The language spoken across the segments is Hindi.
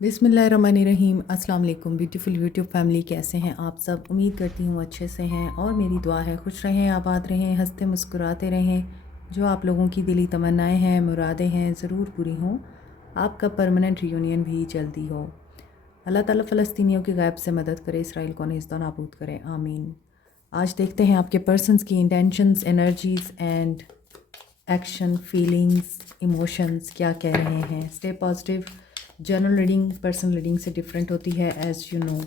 बिस्मिल्लाहिर्रहमानिर्रहीम। अस्सलाम वालेकुम ब्यूटीफुल यूट्यूब फैमिली, कैसे हैं आप सब? उम्मीद करती हूँ अच्छे से हैं और मेरी दुआ है खुश रहें, आबाद रहें, हंसते मुस्कुराते रहें। जो आप लोगों की दिली तमन्नाएं हैं, मुरादें हैं, ज़रूर पूरी हों। आपका परमानेंट रियूनियन भी जल्दी हो। अल्लाह ताला फ़लस्तीनियों की गैब से मदद करे, इसराइल को नेस्तौ नाबूद करे, आमीन। आज देखते हैं आपके पर्सन्स की intentions, energies and action, feelings, emotions क्या कह रहे हैं। Stay positive. General reading personal reading से डिफरेंट होती है, एज़ यू नो।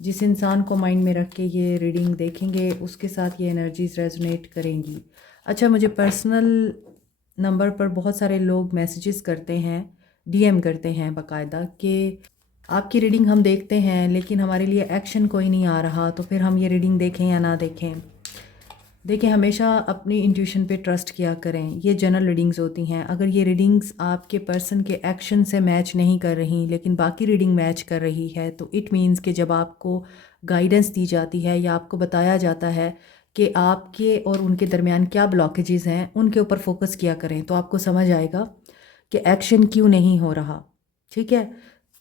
जिस इंसान को माइंड में रख के ये रीडिंग देखेंगे उसके साथ ये एनर्जीज रेजोनेट करेंगी। अच्छा, मुझे पर्सनल नंबर पर बहुत सारे लोग मैसेजेस करते हैं, डीएम करते हैं बाकायदा, कि आपकी रीडिंग हम देखते हैं लेकिन हमारे लिए एक्शन कोई नहीं आ रहा, तो फिर हम ये रीडिंग देखें या ना देखें। देखिए, हमेशा अपनी इंट्यूशन पे ट्रस्ट किया करें। ये जनरल रीडिंग्स होती हैं। अगर ये रीडिंग्स आपके पर्सन के एक्शन से मैच नहीं कर रही लेकिन बाकी रीडिंग मैच कर रही है, तो इट मीन्स कि जब आपको गाइडेंस दी जाती है या आपको बताया जाता है कि आपके और उनके दरमियान क्या ब्लॉकेजेस हैं, उनके ऊपर फोकस किया करें, तो आपको समझ आएगा कि एक्शन क्यों नहीं हो रहा। ठीक है,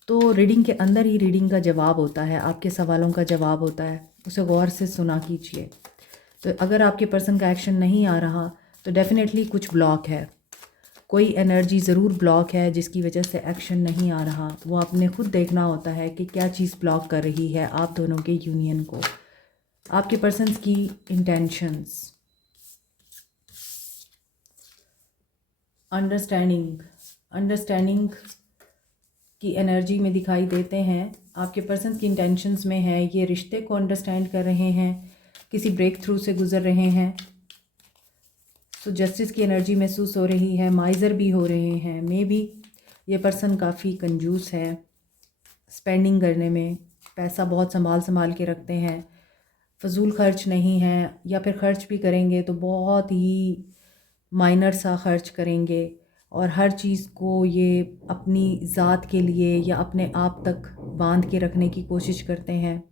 तो रीडिंग के अंदर ही रीडिंग का जवाब होता है, आपके सवालों का जवाब होता है, उसे गौर से सुना कीजिए। तो अगर आपके पर्सन का एक्शन नहीं आ रहा तो डेफिनेटली कुछ ब्लॉक है, कोई एनर्जी ज़रूर ब्लॉक है जिसकी वजह से एक्शन नहीं आ रहा। वो आपने खुद देखना होता है कि क्या चीज़ ब्लॉक कर रही है आप दोनों के यूनियन को। आपके पर्सन्स की इंटेंशंस, अंडरस्टैंडिंग की एनर्जी में दिखाई देते हैं। आपके पर्सन्स की इंटेंशंस में है ये रिश्ते को अंडरस्टैंड कर रहे हैं, किसी ब्रेक थ्रू से गुजर रहे हैं। तो जस्टिस की एनर्जी महसूस हो रही है, माइज़र भी हो रहे हैं। मे बी ये पर्सन काफ़ी कंजूस है, स्पेंडिंग करने में पैसा बहुत संभाल संभाल के रखते हैं, फजूल खर्च नहीं है, या फिर खर्च भी करेंगे तो बहुत ही माइनर सा खर्च करेंगे और हर चीज़ को ये अपनी ज़ात के लिए या अपने आप तक बांध के रखने की कोशिश करते हैं।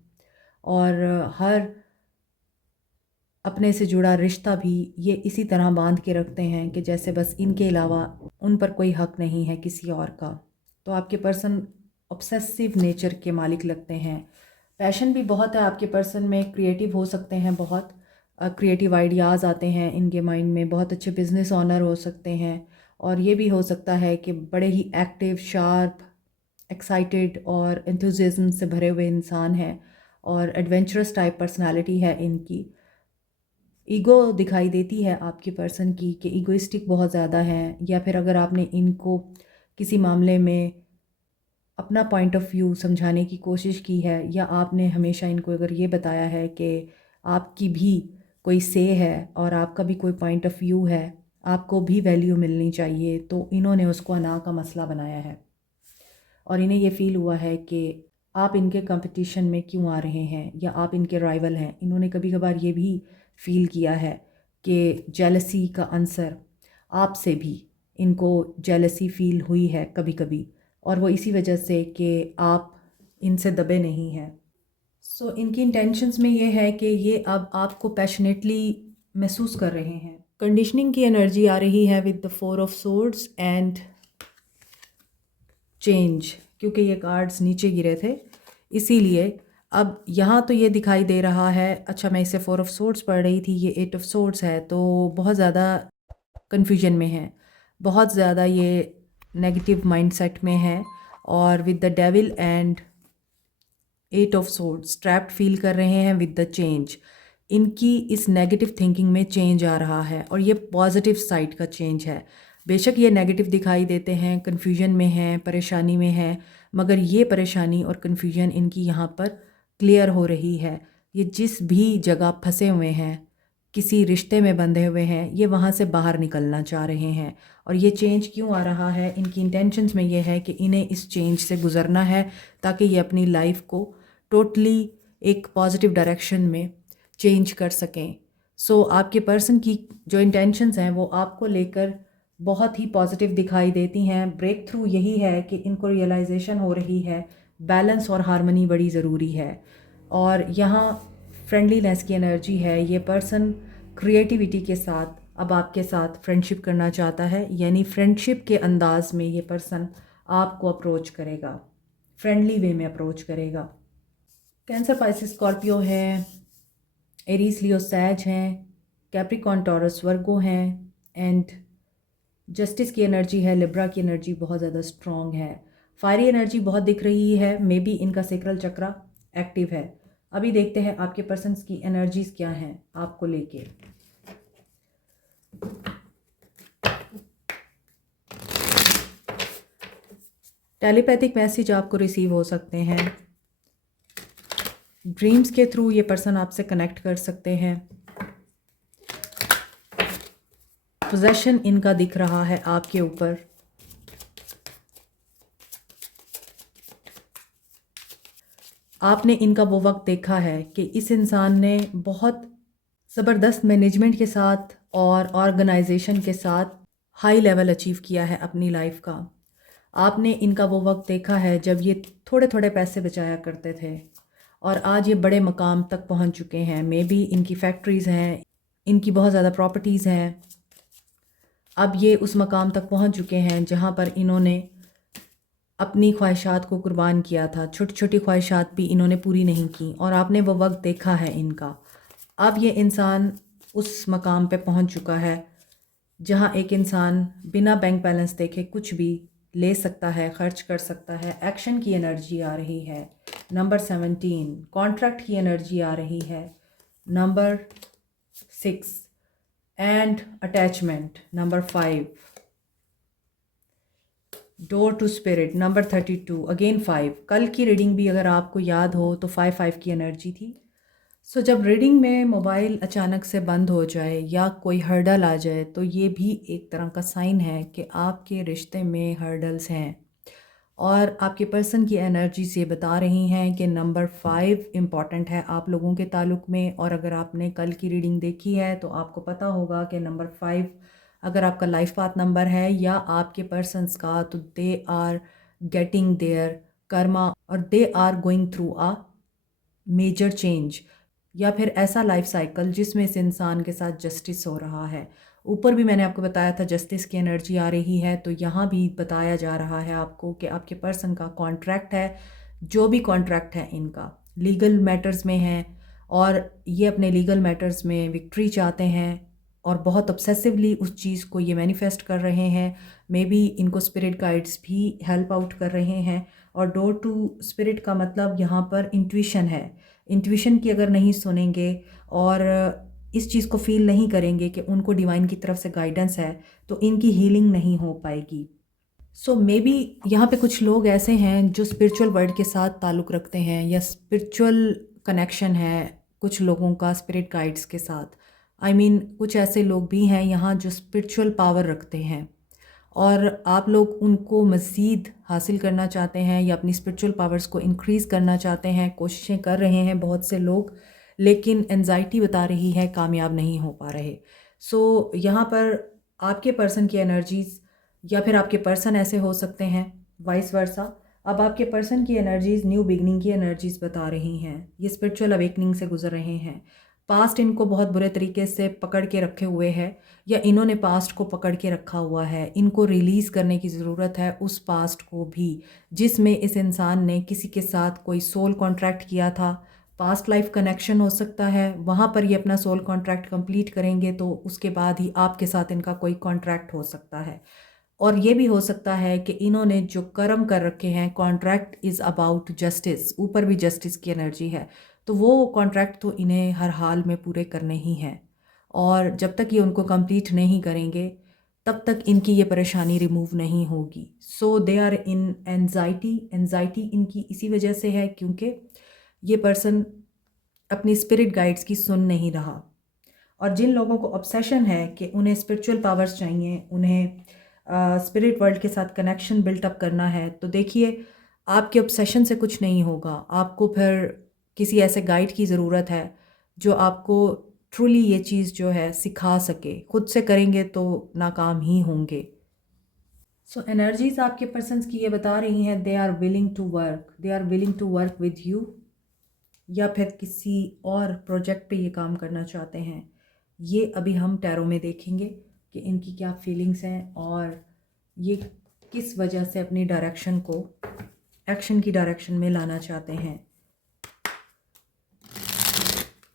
और हर अपने से जुड़ा रिश्ता भी ये इसी तरह बांध के रखते हैं कि जैसे बस इनके अलावा उन पर कोई हक नहीं है किसी और का। तो आपके पर्सन ऑब्सेसिव नेचर के मालिक लगते हैं। पैशन भी बहुत है आपके पर्सन में, क्रिएटिव हो सकते हैं, बहुत क्रिएटिव आइडियाज़ आते हैं इनके माइंड में, बहुत अच्छे बिजनेस ओनर हो सकते हैं। और ये भी हो सकता है कि बड़े ही एक्टिव, शार्प, एक्साइटेड और एंथुजियाज्म से भरे हुए इंसान हैं और एडवेंचरस टाइप पर्सनालिटी है इनकी। ईगो दिखाई देती है आपके पर्सन की कि ईगोइस्टिक बहुत ज़्यादा हैं, या फिर अगर आपने इनको किसी मामले में अपना पॉइंट ऑफ व्यू समझाने की कोशिश की है या आपने हमेशा इनको अगर ये बताया है कि आपकी भी कोई से है और आपका भी कोई पॉइंट ऑफ व्यू है, आपको भी वैल्यू मिलनी चाहिए, तो इन्होंने उसको अना का मसला बनाया है और इन्हें ये फ़ील हुआ है कि आप इनके कंपटीशन में क्यों आ रहे हैं या आप इनके राइवल हैं। इन्होंने कभी कभार ये भी फ़ील किया है कि जेलसी का आंसर आपसे भी इनको जेलसी फ़ील हुई है कभी कभी, और वो इसी वजह से कि आप इनसे दबे नहीं हैं। सो इनकी इंटेंशंस में ये है कि ये अब आपको पैशनेटली महसूस कर रहे हैं। कंडीशनिंग की एनर्जी आ रही है with the 4 of swords and change, क्योंकि ये कार्ड्स नीचे गिरे थे इसीलिए। अब यहाँ तो ये दिखाई दे रहा है, अच्छा मैं इसे 4 ऑफ सोर्ड्स पढ़ रही थी, ये 8 ऑफ सोर्ड्स है, तो बहुत ज़्यादा कन्फ्यूजन में है, बहुत ज़्यादा ये नेगेटिव माइंडसेट में है। और with the devil and 8 of swords trapped feel कर रहे हैं विद द चेंज। इनकी इस नेगेटिव थिंकिंग में चेंज आ रहा है और ये पॉजिटिव साइड का चेंज है। बेशक ये नेगेटिव दिखाई देते हैं, कन्फ्यूजन में हैं, परेशानी में हैं, मगर ये परेशानी और कन्फ्यूजन इनकी यहाँ पर क्लियर हो रही है। ये जिस भी जगह फंसे हुए हैं, किसी रिश्ते में बंधे हुए हैं, ये वहाँ से बाहर निकलना चाह रहे हैं। और ये चेंज क्यों आ रहा है, इनकी इंटेंशंस में ये है कि इन्हें इस चेंज से गुज़रना है ताकि ये अपनी लाइफ को टोटली एक पॉजिटिव डायरेक्शन में चेंज कर सकें। सो आपके पर्सन की जो इंटेंशंस हैं वो आपको लेकर बहुत ही पॉजिटिव दिखाई देती हैं। ब्रेक थ्रू यही है कि इनको रियलाइजेशन हो रही है बैलेंस और हार्मनी बड़ी ज़रूरी है। और यहाँ फ्रेंडलीनेस की एनर्जी है। ये पर्सन क्रिएटिविटी के साथ अब आपके साथ फ्रेंडशिप करना चाहता है, यानी फ्रेंडशिप के अंदाज में ये पर्सन आपको अप्रोच करेगा। फ्रेंडली वे में अप्रोच करेगा। कैंसर, पाइसिस, स्कॉर्पियो है, एरीज, लियो, सैज हैं, कैप्रिकॉर्न, टॉरस, वर्गो हैं, एंड जस्टिस की एनर्जी है, लिब्रा की एनर्जी बहुत ज़्यादा स्ट्रॉन्ग है, फायरी एनर्जी बहुत दिख रही है, मे बी इनका सेक्रल चक्रा एक्टिव है। अभी देखते हैं आपके पर्सन्स की एनर्जीज क्या हैं आपको लेके। टेलीपैथिक मैसेज आपको रिसीव हो सकते हैं, ड्रीम्स के थ्रू ये पर्सन आपसे कनेक्ट कर सकते हैं, पोजेशन इनका दिख रहा है आपके ऊपर, आपने इनका वो वक्त देखा है कि इस इंसान ने बहुत ज़बरदस्त मैनेजमेंट के साथ और ऑर्गेनाइजेशन के साथ हाई लेवल अचीव किया है अपनी लाइफ का। आपने इनका वो वक्त देखा है जब ये थोड़े थोड़े पैसे बचाया करते थे और आज ये बड़े मकाम तक पहुंच चुके हैं। मे बी इनकी फैक्ट्रीज़ हैं, इनकी बहुत ज़्यादा प्रॉपर्टीज़ हैं। अब ये उस मकाम तक पहुंच चुके हैं जहां पर इन्होंने अपनी ख्वाहिशात को कुर्बान किया था। छोटी छोटी ख्वाहिशात भी इन्होंने पूरी नहीं की और आपने वो वक्त देखा है इनका। अब ये इंसान उस मकाम पे पहुंच चुका है जहां एक इंसान बिना बैंक बैलेंस देखे कुछ भी ले सकता है, खर्च कर सकता है। एक्शन की एनर्जी आ रही है। नंबर 17 कॉन्ट्रैक्ट की एनर्जी आ रही है। Number 6 and attachment. Number 5 door to spirit. Number 32 again 5। कल की रीडिंग भी अगर आपको याद हो तो 5 की एनर्जी थी। सो जब रीडिंग में मोबाइल अचानक से बंद हो जाए या कोई हर्डल आ जाए तो ये भी एक तरह का साइन है कि आपके रिश्ते में हर्डल्स हैं और आपके पर्सन की एनर्जीज ये बता रही हैं कि नंबर 5 इम्पॉर्टेंट है आप लोगों के ताल्लुक में। और अगर आपने कल की रीडिंग देखी है तो आपको पता होगा कि नंबर 5 अगर आपका लाइफ पाथ नंबर है या आपके पर्सन्स का, तो they are getting their karma और they are going through a major change या फिर ऐसा लाइफ साइकिल जिसमें इस इंसान के साथ जस्टिस हो रहा है। ऊपर भी मैंने आपको बताया था जस्टिस की एनर्जी आ रही है, तो यहाँ भी बताया जा रहा है आपको कि आपके पर्सन का कॉन्ट्रैक्ट है, जो भी कॉन्ट्रैक्ट है इनका लीगल मैटर्स में है और ये अपने लीगल मैटर्स में विक्ट्री चाहते हैं और बहुत ऑब्सेसिवली उस चीज़ को ये मैनिफेस्ट कर रहे हैं। मे बी इनको स्पिरिट गाइड्स भी हेल्प आउट कर रहे हैं। और डोर टू स्पिरिट का मतलब यहाँ पर इंट्यूशन है। इंट्यूशन की अगर नहीं सुनेंगे और इस चीज़ को फील नहीं करेंगे कि उनको डिवाइन की तरफ से गाइडेंस है, तो इनकी हीलिंग नहीं हो पाएगी। सो मे बी यहाँ पे कुछ लोग ऐसे हैं जो स्पिरिचुअल वर्ल्ड के साथ ताल्लुक़ रखते हैं या स्पिरिचुअल कनेक्शन है कुछ लोगों का स्पिरिट गाइड्स के साथ। आई मीन कुछ ऐसे लोग भी हैं यहाँ जो स्पिरिचुअल पावर रखते हैं और आप लोग उनको मज़ीद हासिल करना चाहते हैं या अपनी स्पिरिचुअल पावर्स को इंक्रीज़ करना चाहते हैं। कोशिशें कर रहे हैं बहुत से लोग, लेकिन एंजाइटी बता रही है कामयाब नहीं हो पा रहे। सो यहाँ पर आपके पर्सन की एनर्जीज़ या फिर आपके पर्सन ऐसे हो सकते हैं, वाइस वर्सा। अब आपके पर्सन की एनर्जीज़ न्यू बिगनिंग की एनर्जीज़ बता रही हैं। ये स्पिरिचुअल अवेकनिंग से गुजर रहे हैं। पास्ट इनको बहुत बुरे तरीके से पकड़ के रखे हुए है या इन्होंने पास्ट को पकड़ के रखा हुआ है। इनको रिलीज़ करने की ज़रूरत है उस पास्ट को भी जिसमें इस इंसान ने किसी के साथ कोई सोल कॉन्ट्रैक्ट किया था। पास्ट लाइफ कनेक्शन हो सकता है, वहाँ पर ये अपना सोल कॉन्ट्रैक्ट कंप्लीट करेंगे तो उसके बाद ही आपके साथ इनका कोई कॉन्ट्रैक्ट हो सकता है। और ये भी हो सकता है कि इन्होंने जो कर्म कर रखे हैं, कॉन्ट्रैक्ट इज़ अबाउट जस्टिस, ऊपर भी जस्टिस की एनर्जी है, तो वो कॉन्ट्रैक्ट तो इन्हें हर हाल में पूरे करने ही हैं और जब तक ये उनको कंप्लीट नहीं करेंगे तब तक इनकी ये परेशानी रिमूव नहीं होगी। So they are in anxiety. Anxiety इनकी इसी वजह से है क्योंकि ये पर्सन अपनी स्पिरिट गाइड्स की सुन नहीं रहा। और जिन लोगों को ऑब्सेशन है कि उन्हें स्पिरिचुअल पावर्स चाहिए, उन्हें स्पिरिट वर्ल्ड के साथ कनेक्शन बिल्टअप करना है, तो देखिए आपके ऑब्सेशन से कुछ नहीं होगा। आपको फिर किसी ऐसे गाइड की ज़रूरत है जो आपको ट्रूली ये चीज़ जो है सिखा सके। खुद से करेंगे तो नाकाम ही होंगे। सो एनर्जीज आपके पर्सन्स की ये बता रही हैं they are willing to work, they are willing to work with you या फिर किसी और प्रोजेक्ट पे ये काम करना चाहते हैं। ये अभी हम टैरो में देखेंगे कि इनकी क्या फीलिंग्स हैं और ये किस वजह से अपनी डायरेक्शन को एक्शन की डायरेक्शन में लाना चाहते हैं।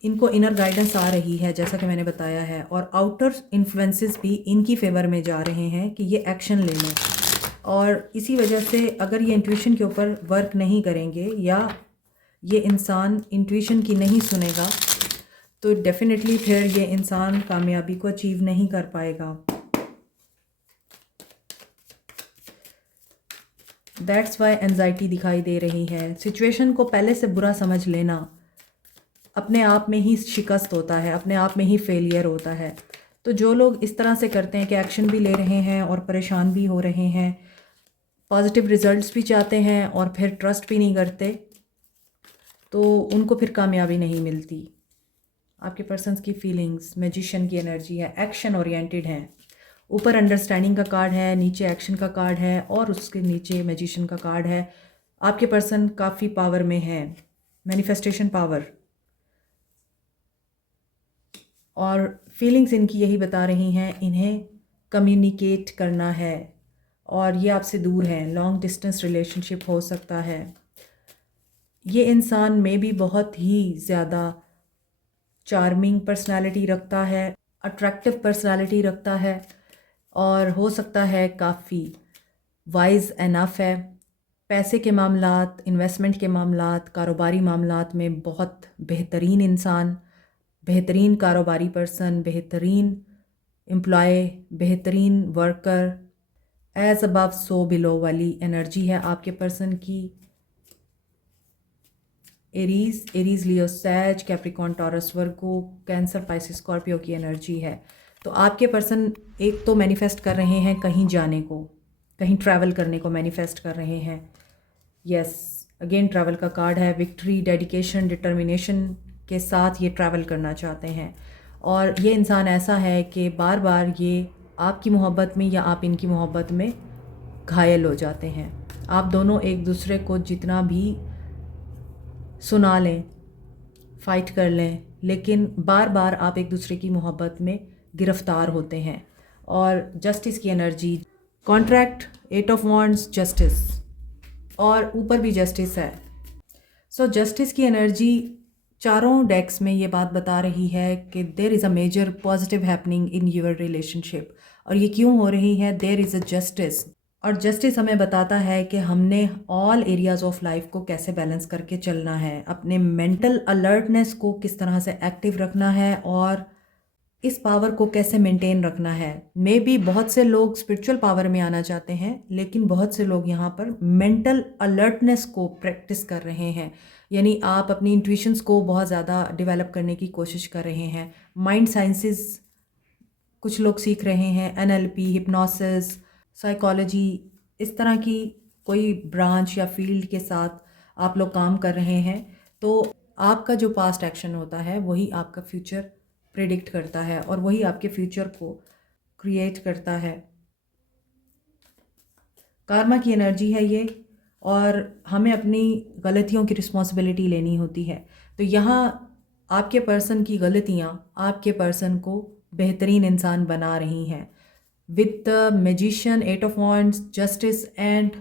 इनको इनर गाइडेंस आ रही है जैसा कि मैंने बताया है, और आउटर इन्फ्लुएंसेस भी इनकी फेवर में जा रहे हैं कि ये एक्शन ले लें। और इसी वजह से अगर ये इंट्यूशन के ऊपर वर्क नहीं करेंगे या ये इंसान इंट्यूशन की नहीं सुनेगा तो डेफिनेटली फिर ये इंसान कामयाबी को अचीव नहीं कर पाएगा। दैट्स वाई एंजाइटी दिखाई दे रही है। सिचुएशन को पहले से बुरा समझ लेना अपने आप में ही शिकस्त होता है, अपने आप में ही फेलियर होता है। तो जो लोग इस तरह से करते हैं कि एक्शन भी ले रहे हैं और परेशान भी हो रहे हैं, पॉजिटिव रिजल्ट्स भी चाहते हैं और फिर ट्रस्ट भी नहीं करते, तो उनको फिर कामयाबी नहीं मिलती। आपके पर्सन्स की फीलिंग्स मैजिशियन की एनर्जी है, एक्शन ओरिएंटेड हैं। ऊपर अंडरस्टैंडिंग का कार्ड है, नीचे एक्शन का कार्ड है और उसके नीचे मैजिशियन का कार्ड है। आपके पर्सन काफ़ी पावर में है, मैनिफेस्टेशन पावर, और फीलिंग्स इनकी यही बता रही हैं इन्हें कम्युनिकेट करना है और ये आपसे दूर है। लॉन्ग डिस्टेंस रिलेशनशिप हो सकता है। ये इंसान में भी बहुत ही ज़्यादा चार्मिंग पर्सनालिटी रखता है, अट्रैक्टिव पर्सनालिटी रखता है और हो सकता है काफ़ी वाइज एनफ है। पैसे के मामलात, इन्वेस्टमेंट के मामलात, कारोबारी मामलात में बहुत बेहतरीन इंसान, बेहतरीन कारोबारी पर्सन, बेहतरीन एम्प्लॉय, बेहतरीन worker, as above so below वाली एनर्जी है आपके पर्सन की। Aries Leo Sage, Capricorn, Taurus, Virgo, Cancer, Pisces, Scorpio की एनर्जी है। तो आपके पर्सन एक तो मैनिफेस्ट कर रहे हैं कहीं जाने को, कहीं ट्रैवल करने को मैनिफेस्ट कर रहे हैं। यस, अगेन ट्रैवल का कार्ड है। विक्ट्री, डेडिकेशन, डिटर्मिनेशन के साथ ये ट्रैवल करना चाहते हैं। और ये इंसान ऐसा है कि बार बार ये आपकी मोहब्बत में या आप इनकी मोहब्बत में घायल हो जाते हैं। आप दोनों एक दूसरे को जितना भी सुना लें, फ़ाइट कर लें, लेकिन बार बार आप एक दूसरे की मोहब्बत में गिरफ़्तार होते हैं। और जस्टिस की energy, contract, 8 of wands, justice, और ऊपर भी जस्टिस है। सो जस्टिस की एनर्जी चारों डेक्स में ये बात बता रही है कि there is a major positive happening in your relationship. और ये क्यों हो रही है? There is a justice. और जस्टिस हमें बताता है कि हमने ऑल एरियाज़ ऑफ लाइफ को कैसे बैलेंस करके चलना है, अपने मेंटल अलर्टनेस को किस तरह से एक्टिव रखना है और इस पावर को कैसे मेंटेन रखना है। मे बी बहुत से लोग स्पिरिचुअल पावर में आना चाहते हैं, लेकिन बहुत से लोग यहाँ पर मेंटल अलर्टनेस को प्रैक्टिस कर रहे हैं। यानी आप अपनी इंट्यूशंस को बहुत ज़्यादा डेवलप करने की कोशिश कर रहे हैं। माइंड साइंसेस कुछ लोग सीख रहे हैं, NLP, हिप्नोसिस, साइकोलॉजी, इस तरह की कोई ब्रांच या फील्ड के साथ आप लोग काम कर रहे हैं। तो आपका जो पास्ट एक्शन होता है वही आपका फ्यूचर प्रेडिक्ट करता है और वही आपके फ्यूचर को क्रिएट करता है। कार्मा की एनर्जी है ये, और हमें अपनी गलतियों की रिस्पॉन्सिबिलिटी लेनी होती है। तो यहाँ आपके पर्सन की गलतियाँ आपके पर्सन को बेहतरीन इंसान बना रही हैं। With the magician, 8 of wands, justice and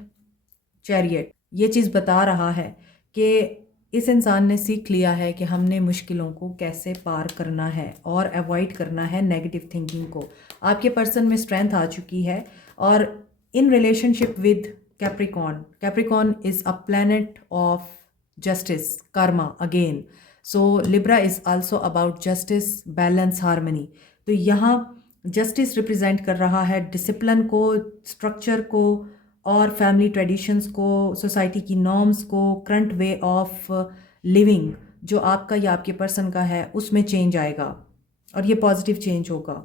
chariot, ये चीज़ बता रहा है कि इस इंसान ने सीख लिया है कि हमने मुश्किलों को कैसे पार करना है और अवॉइड करना है नेगेटिव थिंकिंग को। आपके पर्सन में स्ट्रेंथ आ चुकी है। और in relationship with Capricorn, Capricorn is a planet of justice, Karma again. So Libra is also about justice, balance, harmony. तो यहाँ जस्टिस रिप्रेजेंट कर रहा है डिसिप्लिन को, स्ट्रक्चर को और फैमिली ट्रेडिशंस को, सोसाइटी की नॉर्म्स को, करंट वे ऑफ लिविंग जो आपका या आपके पर्सन का है उसमें चेंज आएगा और ये पॉजिटिव चेंज होगा।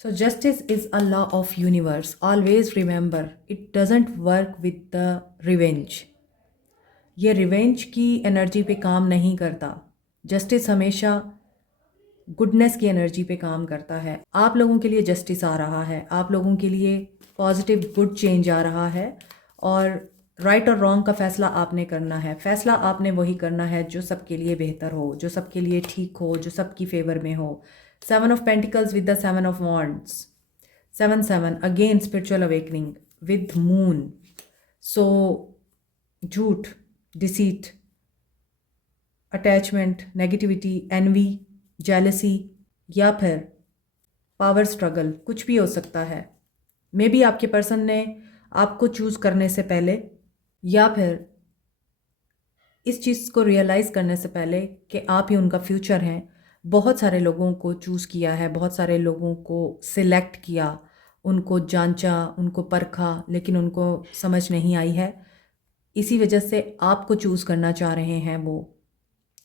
So justice is a law of universe. Always remember it doesn't work with the revenge. ये रिवेंज की एनर्जी पे काम नहीं करता। जस्टिस हमेशा गुडनेस की एनर्जी पे काम करता है। आप लोगों के लिए जस्टिस आ रहा है, आप लोगों के लिए पॉजिटिव गुड चेंज आ रहा है और राइट और रॉन्ग का फ़ैसला आपने करना है। फ़ैसला आपने वही करना है जो सबके लिए बेहतर हो, जो सबके लिए ठीक हो, जो सबकी फेवर में हो। 7 of pentacles with the 7 of wands, 7 7 again spiritual awakening with moon. So झूठ, deceit, attachment, negativity, envy, jealousy या फिर पावर स्ट्रगल, कुछ भी हो सकता है। मे बी आपके पर्सन ने आपको चूज़ करने से पहले या फिर इस चीज़ को रियलाइज़ करने से पहले कि आप ही उनका फ्यूचर हैं, बहुत सारे लोगों को चूज़ किया है, बहुत सारे लोगों को सिलेक्ट किया, उनको जांचा, उनको परखा, लेकिन उनको समझ नहीं आई है। इसी वजह से आपको चूज़ करना चाह रहे हैं वो।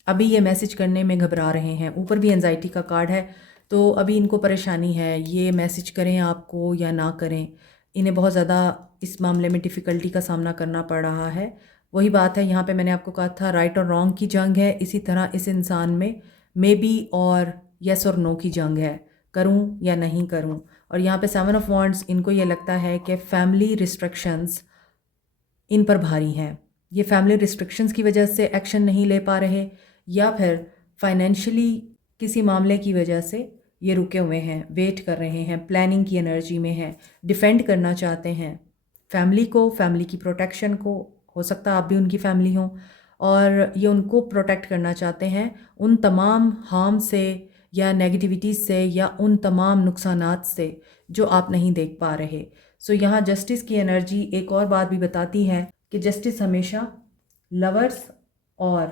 अभी ये मैसेज करने में घबरा रहे हैं। ऊपर भी एंजाइटी का कार्ड है, तो अभी इनको परेशानी है, ये मैसेज करें आपको या ना करें। इन्हें बहुत ज़्यादा इस मामले में डिफ़िकल्टी का सामना करना पड़ रहा है। वही बात है, यहाँ पे मैंने आपको कहा था राइट और रॉन्ग की जंग है। इसी तरह इस इंसान में मे बी और येस और नो की जंग है, करूँ या नहीं करूँ। और यहाँ पे 7 ऑफ वॉन्ड्स, इनको ये लगता है कि फैमिली रिस्ट्रिक्शंस इन पर भारी हैं। ये फैमिली रिस्ट्रिक्शंस की वजह से एक्शन नहीं ले पा रहे, या फिर फाइनेंशियली किसी मामले की वजह से ये रुके हुए हैं, वेट कर रहे हैं, प्लानिंग की एनर्जी में हैं, डिफेंड करना चाहते हैं फैमिली को, फैमिली की प्रोटेक्शन को। हो सकता है आप भी उनकी फैमिली हो, और ये उनको प्रोटेक्ट करना चाहते हैं उन तमाम हार्म से या नेगेटिविटी से या उन तमाम नुकसानात से जो आप नहीं देख पा रहे। सो यहाँ जस्टिस की एनर्जी एक और बात भी बताती है कि जस्टिस हमेशा लवर्स और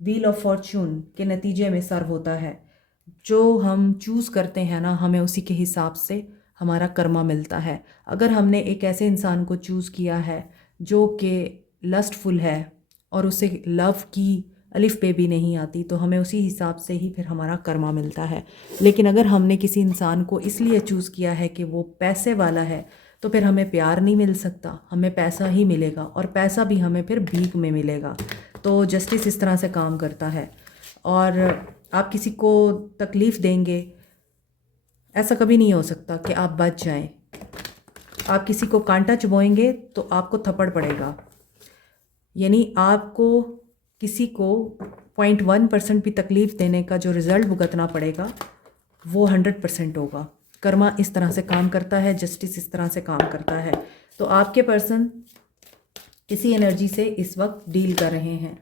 व्हील ऑफ फॉर्च्यून के नतीजे में सर्व होता है। जो हम चूज़ करते हैं ना, हमें उसी के हिसाब से हमारा कर्मा मिलता है। अगर हमने एक ऐसे इंसान को चूज़ किया है जो कि लस्टफुल है और उसे लव की अलिफ पे भी नहीं आती, तो हमें उसी हिसाब से ही फिर हमारा कर्मा मिलता है। लेकिन अगर हमने किसी इंसान को इसलिए चूज़ किया है कि वो पैसे वाला है, तो फिर हमें प्यार नहीं मिल सकता, हमें पैसा ही मिलेगा, और पैसा भी हमें फिर भीख में मिलेगा। तो जस्टिस इस तरह से काम करता है। और आप किसी को तकलीफ़ देंगे, ऐसा कभी नहीं हो सकता कि आप बच जाएं। आप किसी को कांटा चुभोएंगे तो आपको थप्पड़ पड़ेगा, यानी आपको किसी को 0.1% भी तकलीफ़ देने का जो रिज़ल्ट भुगतना पड़ेगा वो 100% होगा। कर्मा इस तरह से काम करता है, जस्टिस इस तरह से काम करता है। तो आपके पर्सन किसी एनर्जी से इस वक्त डील कर रहे हैं।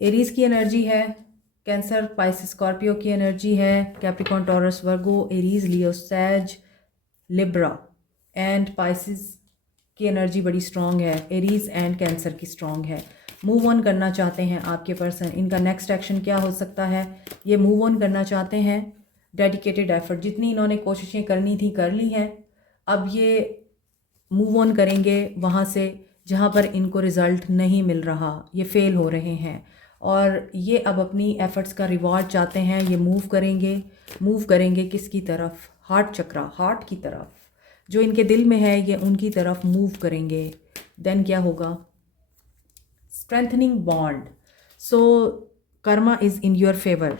एरीज़ की एनर्जी है, कैंसर, पाइसिस, स्कॉर्पियो की एनर्जी है, Capricorn, Taurus, Virgo, Aries, Leo, Sag, Libra and Pisces की एनर्जी बड़ी स्ट्रॉन्ग है। एरीज़ एंड कैंसर की स्ट्रॉन्ग है। मूव ऑन करना चाहते हैं आपके पर्सन। इनका नेक्स्ट एक्शन क्या हो सकता है? ये मूव ऑन करना चाहते हैं, डेडिकेटेड एफर्ट, जितनी इन्होंने कोशिशें करनी थी कर ली हैं। अब ये मूव ऑन करेंगे वहाँ से जहाँ पर इनको रिज़ल्ट नहीं मिल रहा, ये फेल हो रहे हैं, और ये अब अपनी एफ़र्ट्स का रिवॉर्ड चाहते हैं। ये मूव करेंगे किसकी तरफ? हार्ट चक्रा, हार्ट की तरफ। जो इनके दिल में है ये उनकी तरफ मूव करेंगे। देन क्या होगा? Strengthening bond. So Karma is in your favour.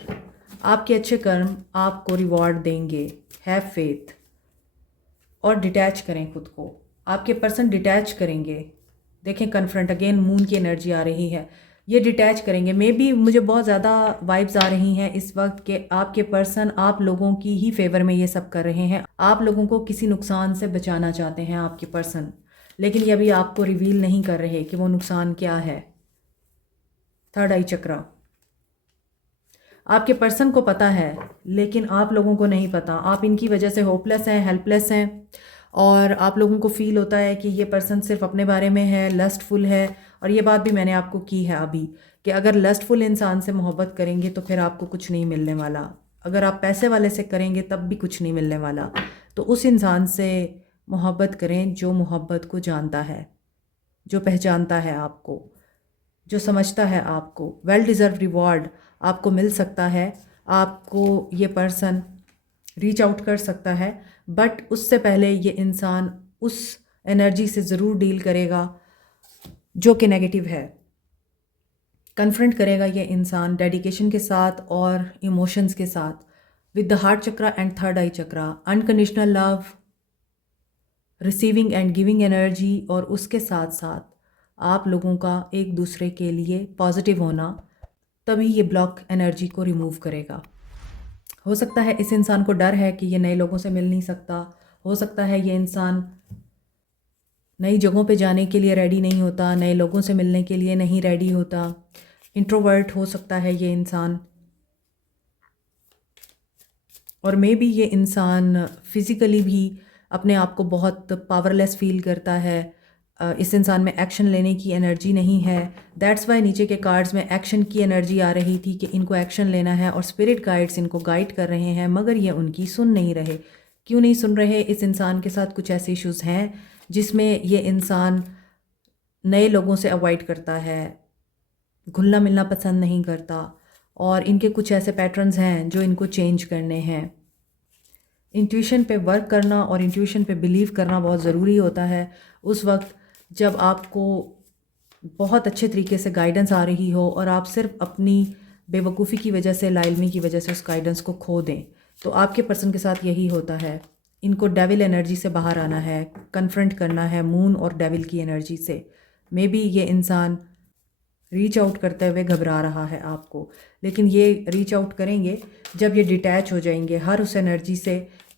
आपके अच्छे कर्म आपको रिवॉर्ड देंगे। हैव फेथ और डिटैच करें खुद को। आपके पर्सन डिटैच करेंगे। देखें, कन्फ्रंट अगेन, मून की एनर्जी आ रही है, ये डिटैच करेंगे। मे बी मुझे बहुत ज़्यादा वाइब्स आ रही हैं इस वक्त कि आपके पर्सन आप लोगों की ही फेवर में ये सब कर रहे हैं। आप लोगों को किसी नुकसान से बचाना चाहते हैं आपके पर्सन, लेकिन ये अभी आपको रिवील नहीं कर रहे कि वो नुकसान क्या है। थर्ड आई चक्रा। आपके पर्सन को पता है लेकिन आप लोगों को नहीं पता। आप इनकी वजह से होपलेस हैं, हेल्पलेस हैं, और आप लोगों को फील होता है कि ये पर्सन सिर्फ अपने बारे में है, लस्टफुल है। और ये बात भी मैंने आपको की है अभी कि अगर लस्टफुल इंसान से मोहब्बत करेंगे तो फिर आपको कुछ नहीं मिलने वाला। अगर आप पैसे वाले से करेंगे तब भी कुछ नहीं मिलने वाला। तो उस इंसान से मोहब्बत करें जो मोहब्बत को जानता है, जो पहचानता है आपको, जो समझता है आपको। वेल डिज़र्व रिवॉर्ड आपको मिल सकता है। आपको ये पर्सन रीच आउट कर सकता है, बट उससे पहले ये इंसान उस एनर्जी से ज़रूर डील करेगा जो कि नेगेटिव है। कन्फ्रंट करेगा ये इंसान डेडिकेशन के साथ और इमोशंस के साथ, with the heart chakra and third I chakra. Unconditional love, receiving end giving energy, और उसके साथ साथ आप लोगों का एक दूसरे के लिए पॉजिटिव होना, तभी ये ब्लॉक एनर्जी को रिमूव करेगा। हो सकता है इस इंसान को डर है कि ये नए लोगों से मिल नहीं सकता। हो सकता है ये इंसान नई जगहों पे जाने के लिए रेडी नहीं होता, नए लोगों से मिलने के लिए नहीं रेडी होता, इंट्रोवर्ट हो सकता है ये इंसान। और मे बी ये इंसान फिज़िकली भी अपने आप को बहुत पावरलेस फील करता है। इस इंसान में एक्शन लेने की एनर्जी नहीं है। दैट्स वाई नीचे के कार्ड्स में एक्शन की एनर्जी आ रही थी कि इनको एक्शन लेना है और स्पिरिट गाइड्स इनको गाइड कर रहे हैं, मगर ये उनकी सुन नहीं रहे। क्यों नहीं सुन रहे? इस इंसान के साथ कुछ ऐसे इश्यूज़ हैं जिसमें ये इंसान नए लोगों से अवॉइड करता है, घुलना मिलना पसंद नहीं करता, और इनके कुछ ऐसे पैटर्न्स हैं जो इनको चेंज करने हैं। इंट्यूशन पे वर्क करना और इंट्यूशन पे बिलीव करना बहुत ज़रूरी होता है उस वक्त जब आपको बहुत अच्छे तरीके से गाइडेंस आ रही हो और आप सिर्फ अपनी बेवकूफ़ी की वजह से, लाइल्मी की वजह से उस गाइडेंस को खो दें। तो आपके पर्सन के साथ यही होता है। इनको डेविल एनर्जी से बाहर आना है, कन्फ्रंट करना है मून और डेविल की एनर्जी से। मे बी ये इंसान रीच आउट करते हुए घबरा रहा है आपको, लेकिन ये रीच आउट करेंगे जब ये डिटैच हो जाएंगे हर उस एनर्जी से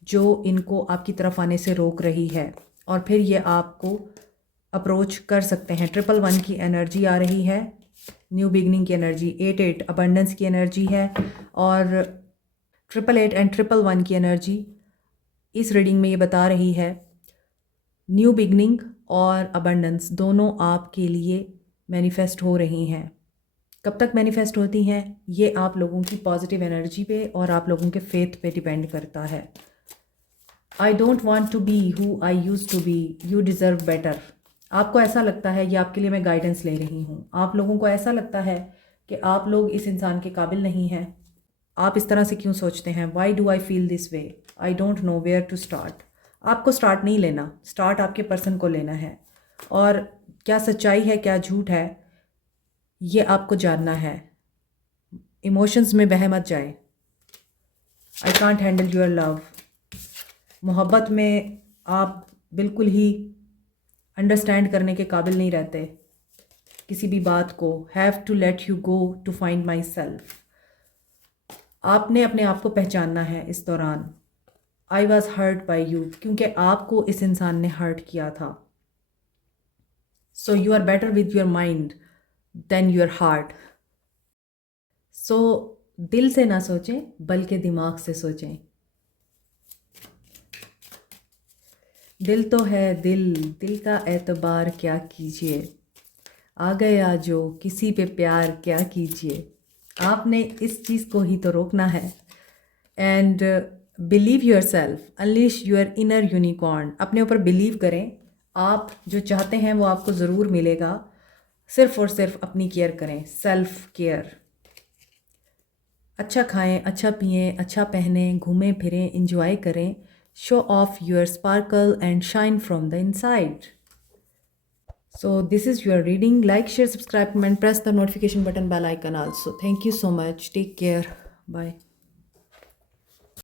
जो इनको आपकी तरफ आने से रोक रही है, और फिर ये आपको अप्रोच कर सकते हैं। 111 की एनर्जी आ रही है, न्यू बिगनिंग की एनर्जी, 88 अबंडेंस की एनर्जी है, और 888 एंड 111 की एनर्जी इस रीडिंग में ये बता रही है न्यू बिगनिंग और अबंडेंस दोनों आपके लिए मैनिफेस्ट हो रही हैं। कब तक मैनिफेस्ट होती हैं ये आप लोगों की पॉजिटिव एनर्जी पे और आप लोगों के फेथ पे डिपेंड करता है। I don't want to be who I use to be, you deserve better. आपको ऐसा लगता है, ये आपके लिए मैं गाइडेंस ले रही हूँ, आप लोगों को ऐसा लगता है कि आप लोग इस इंसान के काबिल नहीं हैं। आप इस तरह से क्यों सोचते हैं? Why do I feel this way? I don't know where to start. आपको स्टार्ट नहीं लेना, स्टार्ट आपके पर्सन को लेना है। और क्या सच्चाई है, क्या झूठ है, ये आपको जानना है। इमोशंस में बह मत जाए। I can't handle your love. मोहब्बत में आप बिल्कुल ही अंडरस्टैंड करने के काबिल नहीं रहते किसी भी बात को। Have to let you go to find myself. आपने अपने आप को पहचानना है इस दौरान। I was hurt by you, क्योंकि आपको इस इंसान ने हर्ट किया था। So you are better with your mind than your heart. So दिल से ना सोचें बल्कि दिमाग से सोचें। दिल तो है दिल, दिल का एतबार क्या कीजिए, आ गया जो किसी पे प्यार क्या कीजिए। आपने इस चीज़ को ही तो रोकना है। And believe your self, unleash your inner unicorn. अपने ऊपर बिलीव करें, आप जो चाहते हैं वो आपको ज़रूर मिलेगा। सिर्फ और सिर्फ अपनी केयर करें, सेल्फ केयर। अच्छा खाएं, अच्छा पिएं, अच्छा पहनें, घूमें फिरें, इंजॉय करें। Show off your sparkle and shine from the inside. So this is your reading. Like, share, subscribe, and press the notification button, bell icon also. Thank you so much. Take care. Bye.